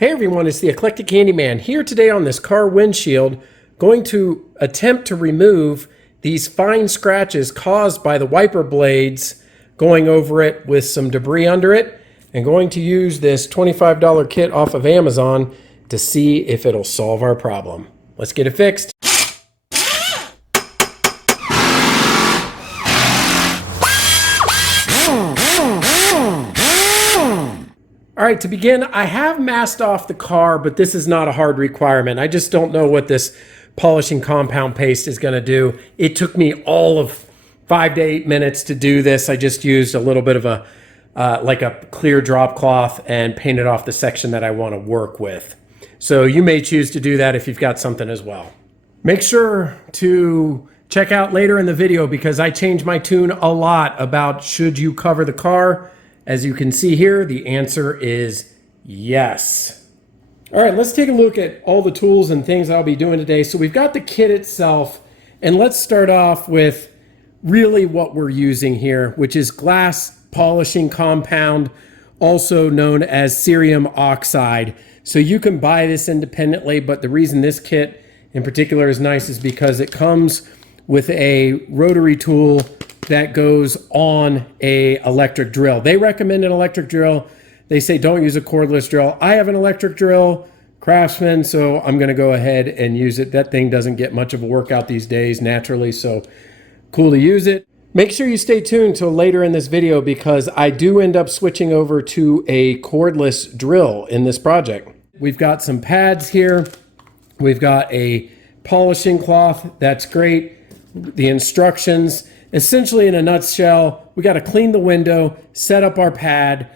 Hey everyone, it's the Eclectic Handyman here today on this car windshield, going to attempt to remove these fine scratches caused by the wiper blades going over it with some debris under it, and going to use this $25 kit off of Amazon to see if it'll solve our problem. Let's get it fixed. All right, to begin, I have masked off the car, but this is not a hard requirement. I just don't know what this polishing compound paste is going to do. It took me all of 5 to 8 minutes to do this. I just used a little bit of a like a clear drop cloth and painted off the section that I want to work with. So you may choose to do that if you've got something as well. Make sure to check out later in the video because I changed my tune a lot about should you cover the car. As you can see here, the answer is yes. All right, let's take a look at all the tools and things I'll be doing today. So we've got the kit itself, and let's start off with really what we're using here, which is glass polishing compound, also known as cerium oxide. So you can buy this independently, but the reason this kit in particular is nice is because it comes with a rotary tool that goes on a electric drill. They recommend an electric drill. They say don't use a cordless drill. I have an electric drill, Craftsman, so I'm gonna go ahead and use it. That thing doesn't get much of a workout these days naturally, so cool to use it. Make sure you stay tuned till later in this video because I do end up switching over to a cordless drill in this project. We've got some pads here. We've got a polishing cloth. That's great. The instructions. Essentially, in a nutshell, we got to clean the window, set up our pad,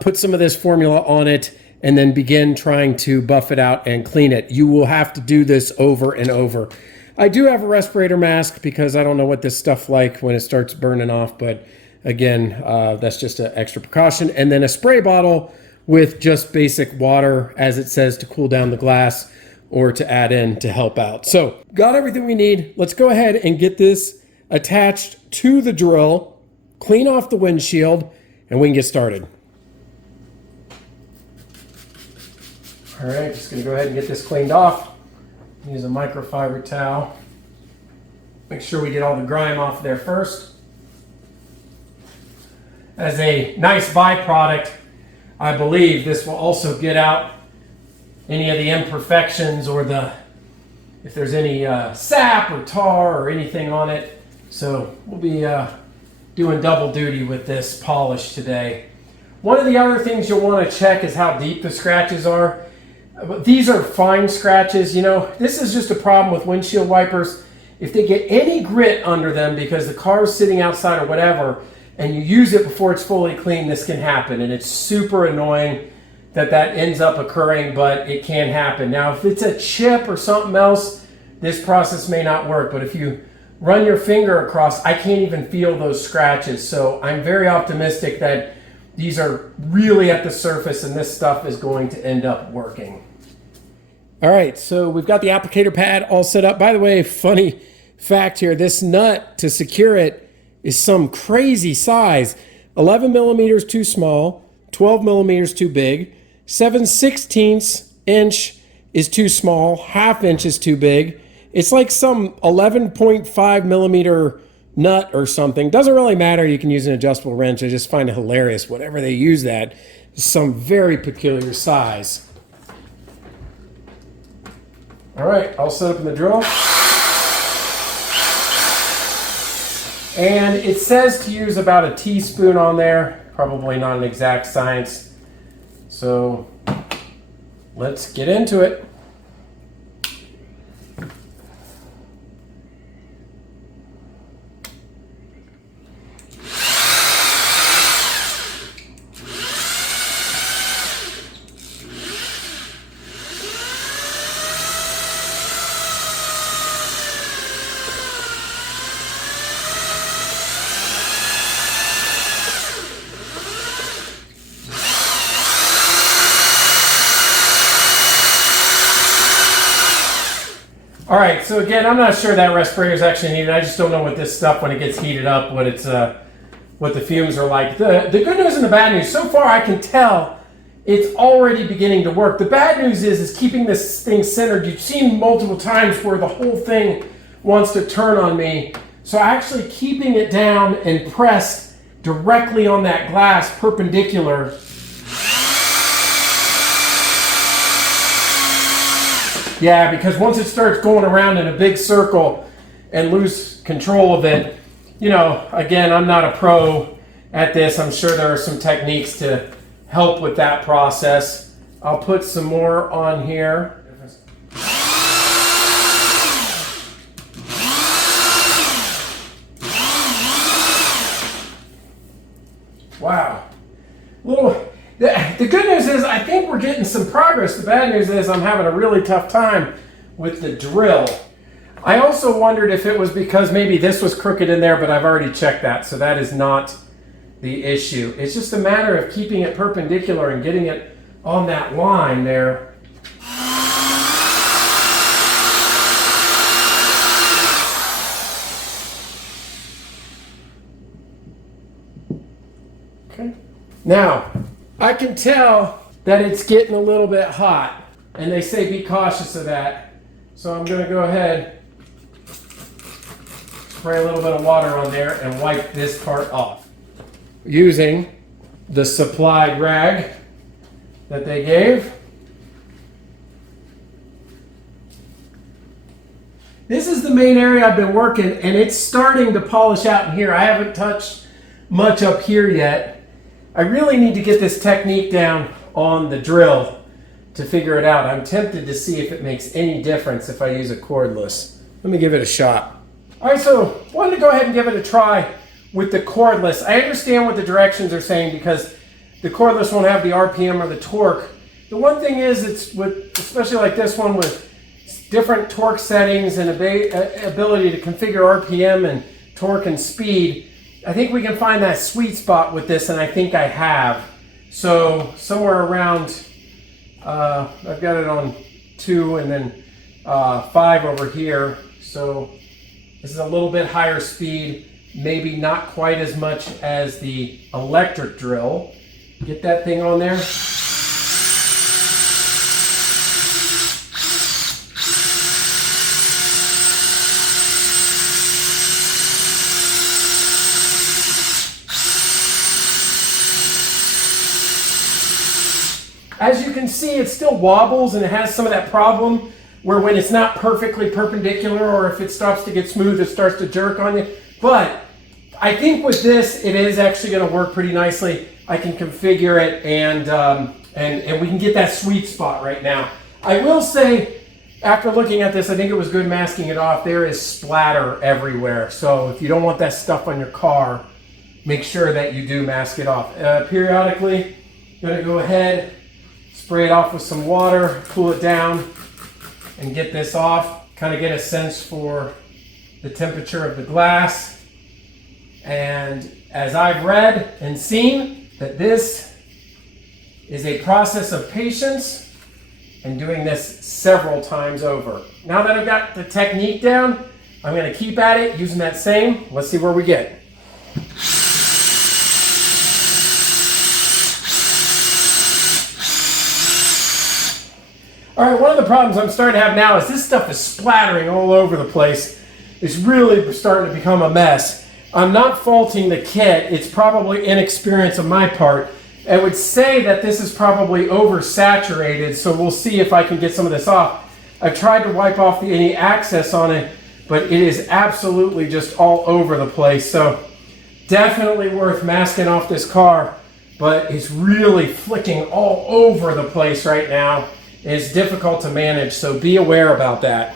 put some of this formula on it, and then begin trying to buff it out and clean it. You will have to do this over and over. I do have a respirator mask because I don't know what this stuff like when it starts burning off, but again, that's just an extra precaution. And then a spray bottle with just basic water, as it says, to cool down the glass or to add in to help out. So, got everything we need. Let's go ahead and get this attached to the drill, clean off the windshield, and we can get started. All right, just gonna go ahead and get this cleaned off. Use a microfiber towel. Make sure we get all the grime off there first. As a nice byproduct, I believe this will also get out any of the imperfections or if there's any sap or tar or anything on it. So we'll be doing double duty with this polish today. One of the other things you'll want to check is how deep the scratches are. These are fine scratches. You know, this is just a problem with windshield wipers. If they get any grit under them because the car is sitting outside or whatever, and you use it before it's fully clean, this can happen. And it's super annoying that ends up occurring, but it can happen. Now, if it's a chip or something else, this process may not work. But if you run your finger across, I can't even feel those scratches. So I'm very optimistic that these are really at the surface and this stuff is going to end up working. All right, so we've got the applicator pad all set up. By the way, funny fact here, this nut to secure it is some crazy size. 11 millimeters too small, 12 millimeters too big, 7/16 inch is too small, ½ inch is too big. It's like some 11.5 millimeter nut or something. Doesn't really matter. You can use an adjustable wrench. I just find it hilarious. Whatever they use that is some very peculiar size. All right, I'll set up in the drill. And it says to use about a teaspoon on there. Probably not an exact science. So let's get into it. All right, so again, I'm not sure that respirator is actually needed. I just don't know what this stuff, when it gets heated up, what the fumes are like. The good news and the bad news, so far I can tell it's already beginning to work. The bad news is keeping this thing centered. You've seen multiple times where the whole thing wants to turn on me. So actually keeping it down and pressed directly on that glass perpendicular. Yeah, because once it starts going around in a big circle and lose control of it, you know, again, I'm not a pro at this. I'm sure there are some techniques to help with that process. I'll put some more on here. Wow. The good news is I think we're getting some progress. The bad news is I'm having a really tough time with the drill. I also wondered if it was because maybe this was crooked in there, but I've already checked that, so that is not the issue. It's just a matter of keeping it perpendicular and getting it on that line there. Okay. Now, I can tell that it's getting a little bit hot, and they say be cautious of that. So I'm going to go ahead, spray a little bit of water on there, and wipe this part off using the supplied rag that they gave. This is the main area I've been working, and it's starting to polish out in here. I haven't touched much up here yet. I really need to get this technique down on the drill to figure it out. I'm tempted to see if it makes any difference if I use a cordless. Let me give it a shot. All right, so wanted to go ahead and give it a try with the cordless. I understand what the directions are saying because the cordless won't have the RPM or the torque. The one thing is, it's with, especially like this one with different torque settings and ability to configure RPM and torque and speed, I think we can find that sweet spot with this, and I think I have. So somewhere around, I've got it on 2 and then 5 over here. So this is a little bit higher speed, maybe not quite as much as the electric drill. Get that thing on there. As you can see, it still wobbles and it has some of that problem where when it's not perfectly perpendicular, or if it starts to get smooth, it starts to jerk on you. But I think with this, it is actually going to work pretty nicely. I can configure it, and we can get that sweet spot right now. I will say, after looking at this, I think it was good masking it off. There is splatter everywhere. So if you don't want that stuff on your car, make sure that you do mask it off. Periodically, I'm going to go ahead, spray it off with some water, cool it down, and get this off. Kind of get a sense for the temperature of the glass. And as I've read and seen, that this is a process of patience and doing this several times over. Now that I've got the technique down, I'm going to keep at it using that same. Let's see where we get. All right, one of the problems I'm starting to have now is this stuff is splattering all over the place. It's really starting to become a mess. I'm not faulting the kit. It's probably inexperience on my part. I would say that this is probably oversaturated, so we'll see if I can get some of this off. I've tried to wipe off any excess on it, but it is absolutely just all over the place. So definitely worth masking off this car, but it's really flicking all over the place right now. It's difficult to manage, so be aware about that.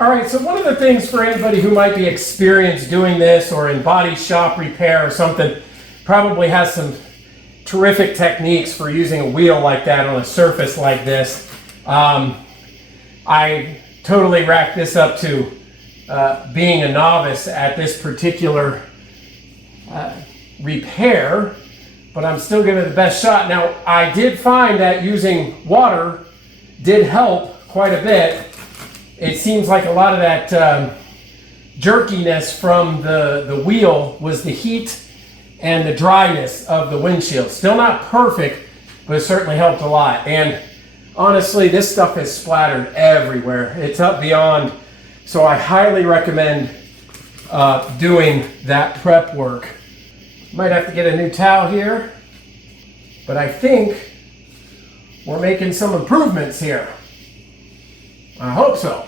All right, so one of the things for anybody who might be experienced doing this or in body shop repair or something, probably has some terrific techniques for using a wheel like that on a surface like this. I totally racked this up to being a novice at this particular repair, but I'm still giving it the best shot. Now, I did find that using water did help quite a bit. It seems like a lot of that jerkiness from the wheel was the heat and the dryness of the windshield. Still not perfect, but it certainly helped a lot. And honestly, this stuff is splattered everywhere. It's up beyond, so I highly recommend doing that prep work. Might have to get a new towel here, but I think we're making some improvements here. I hope so,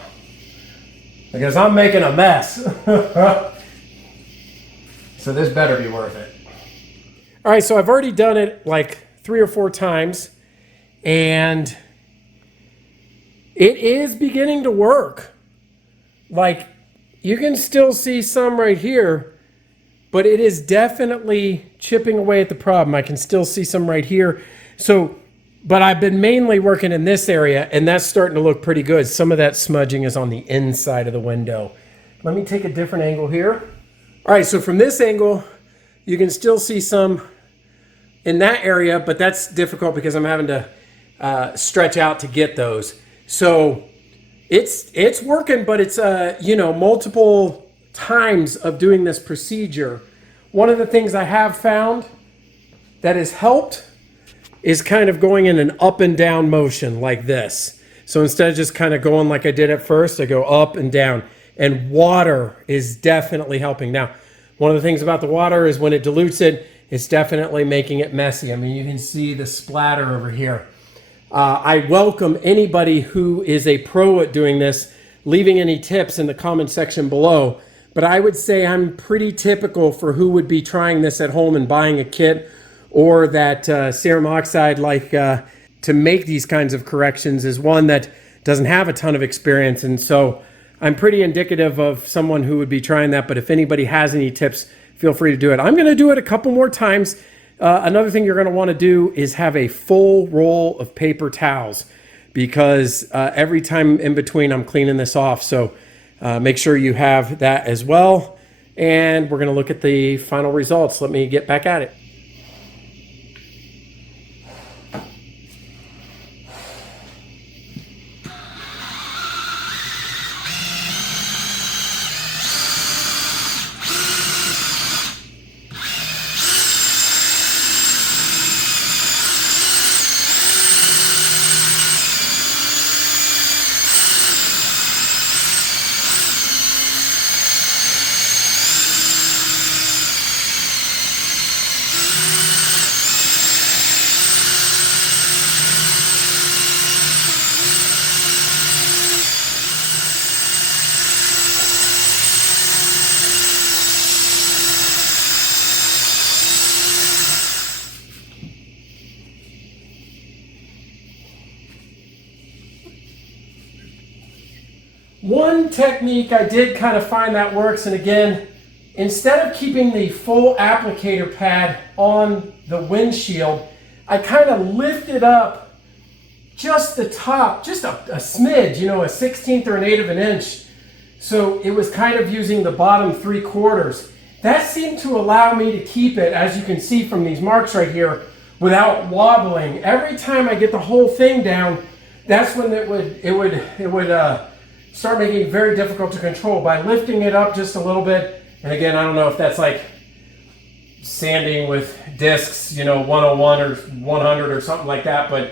because I'm making a mess. So this better be worth it. All right, so I've already done it like 3 or 4 times, and it is beginning to work. Like, you can still see some right here, but it is definitely chipping away at the problem. I can still see some right here. So, but I've been mainly working in this area, and that's starting to look pretty good. Some of that smudging is on the inside of the window. Let me take a different angle here. All right, so from this angle, you can still see some in that area, but that's difficult because I'm having to stretch out to get those. So it's working, but it's multiple times of doing this procedure. One of the things I have found that has helped is kind of going in an up and down motion like this. So instead of just kind of going like I did at first, I go up and down. And water is definitely helping. Now, one of the things about the water is when it dilutes it, it's definitely making it messy. I mean, you can see the splatter over here. I welcome anybody who is a pro at doing this, leaving any tips in the comment section below. But I would say I'm pretty typical for who would be trying this at home and buying a kit, or that ceram oxide, like to make these kinds of corrections, is one that doesn't have a ton of experience. And so I'm pretty indicative of someone who would be trying that. But if anybody has any tips, feel free to do it. I'm going to do it a couple more times. Another thing you're going to want to do is have a full roll of paper towels, because every time in between I'm cleaning this off. So make sure you have that as well. And we're going to look at the final results. Let me get back at it. One technique I did kind of find that works, and again, instead of keeping the full applicator pad on the windshield, I kind of lifted up just the top, just a smidge, a 1/16 or an 1/8 of an inch. So it was kind of using the bottom 3/4. That seemed to allow me to keep it, as you can see from these marks right here, without wobbling. Every time I get the whole thing down, that's when it would start making it very difficult to control. By lifting it up just a little bit, and again, I don't know if that's like sanding with discs, 101 or 100 or something like that, but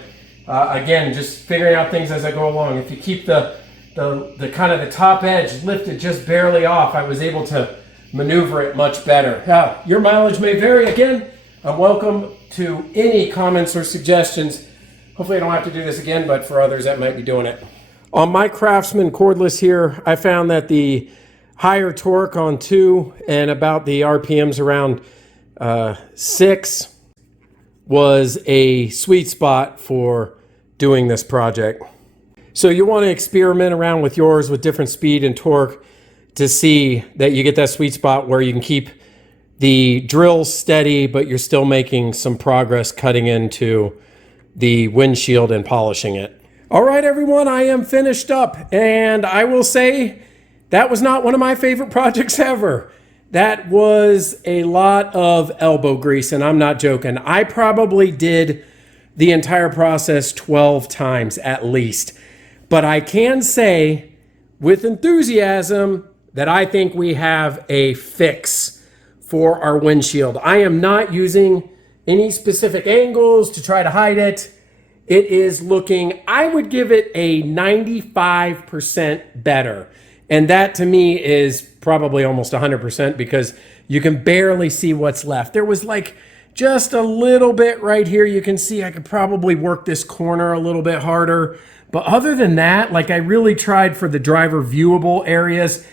again, just figuring out things as I go along. If you keep the kind of the top edge lifted just barely off, I was able to maneuver it much better. Your mileage may vary. Again, I'm welcome to any comments or suggestions. Hopefully I don't have to do this again, but for others that might be doing it. On my Craftsman cordless here, I found that the higher torque on 2 and about the RPMs around 6 was a sweet spot for doing this project. So you want to experiment around with yours with different speed and torque to see that you get that sweet spot where you can keep the drill steady, but you're still making some progress cutting into the windshield and polishing it. All right, everyone, I am finished up, and I will say that was not one of my favorite projects ever. That was a lot of elbow grease, and I'm not joking. I probably did the entire process 12 times at least. But I can say with enthusiasm that I think we have a fix for our windshield. I am not using any specific angles to try to hide it. It is looking, I would give it a 95% better. And that to me is probably almost 100% because you can barely see what's left. There was like just a little bit right here. You can see I could probably work this corner a little bit harder. But other than that, like I really tried for the driver viewable areas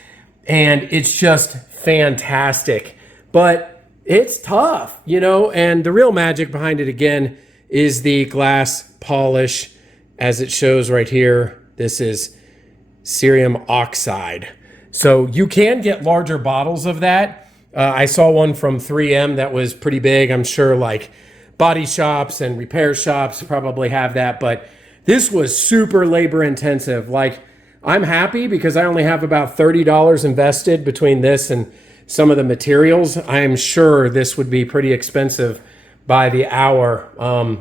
and it's just fantastic. But it's tough, you know, and the real magic behind it again is the glass polish as it shows right here. This is cerium oxide. So you can get larger bottles of that. I saw one from 3M that was pretty big. I'm sure like body shops and repair shops probably have that, but this was super labor intensive. Like I'm happy because I only have about $30 invested between this and some of the materials. I'm sure this would be pretty expensive by the hour. A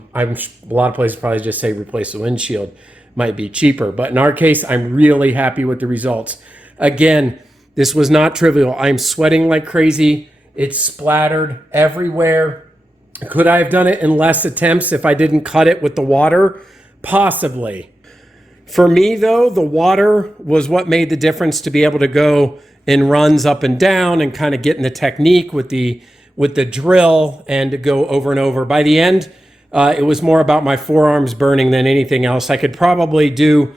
lot of places probably just say replace the windshield. Might be cheaper, but in our case, I'm really happy with the results. Again, this was not trivial. I'm sweating like crazy. It's splattered everywhere. Could I have done it in less attempts if I didn't cut it with the water? Possibly. For me though, the water was what made the difference to be able to go in runs up and down and kind of get in the technique with the drill and to go over and over. By the end, it was more about my forearms burning than anything else. I could probably do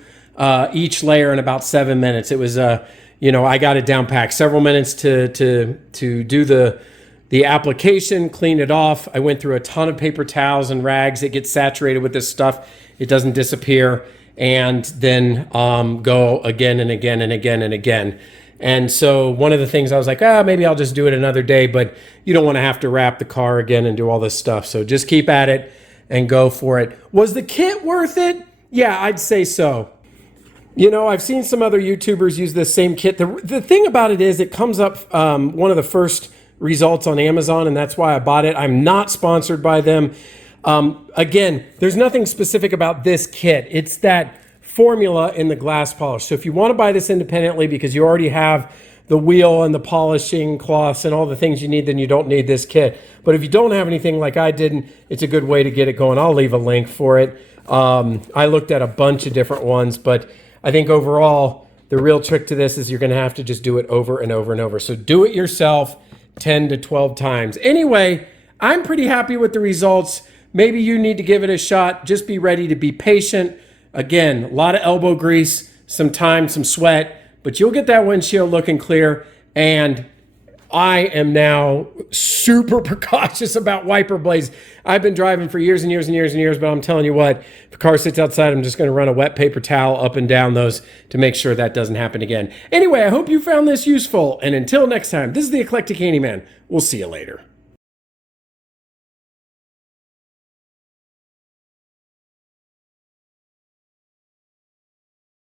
each layer in about 7 minutes. It was, I got it down packed. Several minutes to do the application, clean it off. I went through a ton of paper towels and rags. It gets saturated with this stuff. It doesn't disappear. And then go again and again and again and again. And so one of the things I was like, maybe I'll just do it another day, but you don't want to have to wrap the car again and do all this stuff. So just keep at it and go for it. Was the kit worth it? Yeah, I'd say so. You know, I've seen some other YouTubers use this same kit. The thing about it is it comes up one of the first results on Amazon, and that's why I bought it. I'm not sponsored by them. Again, there's nothing specific about this kit. It's that formula in the glass polish. So if you want to buy this independently because you already have the wheel and the polishing cloths and all the things you need, then you don't need this kit. But if you don't have anything like I didn't, it's a good way to get it going. I'll leave a link for it. I looked at a bunch of different ones, but I think overall, the real trick to this is you're going to have to just do it over and over and over. So do it yourself 10 to 12 times. Anyway, I'm pretty happy with the results. Maybe you need to give it a shot. Just be ready to be patient. Again, a lot of elbow grease, some time, some sweat, but you'll get that windshield looking clear. And I am now super precautious about wiper blades. I've been driving for years and years and years and years, but I'm telling you what, if the car sits outside, I'm just going to run a wet paper towel up and down those to make sure that doesn't happen again. Anyway, I hope you found this useful. And until next time, this is the Eclectic Handyman. We'll see you later.